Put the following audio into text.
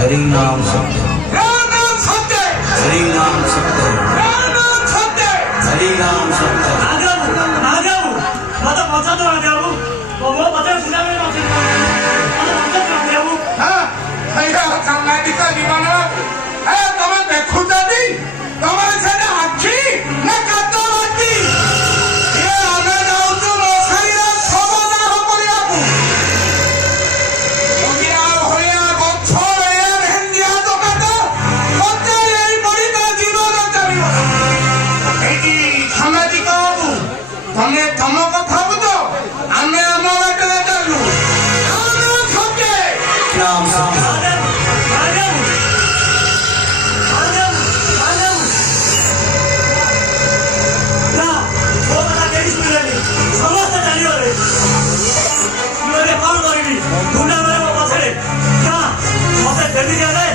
हरि नाम सत्य, नाम सत्य, हरि नाम सत्य, नाम सत्य। हरि नाम सत्य। नागाऊ माझा पचा तो नागाऊ बाबा पचा सुना में माझे माझा पचा नागाऊ हाँ भैया सामाजिक जीवन है तुम्हें देखो जाती तुम्हारे से ना अच्छी न करता बाती ये हमें जाऊँ तो मौसमी ना सोमा ना हो पड़े आपको क्योंकि आप होया गोच्छो ये हिंदिया तो करता होते ये बड़ी का जीवन चलिए ऐसी सामाजिक आपको तुम्हें तमो को था बुझो हमें हमारे टले चलूं नाम सत्य नाम सत्य। ସମସ୍ତେ ଚାଲିଗଲେ ମୁଁ ଏବେ କଣ କରିବି ଗୁଣ୍ଡା ମାନେ ମୋ ପଛରେ ମତେ ଡେଲି ଦିଆଯାଏ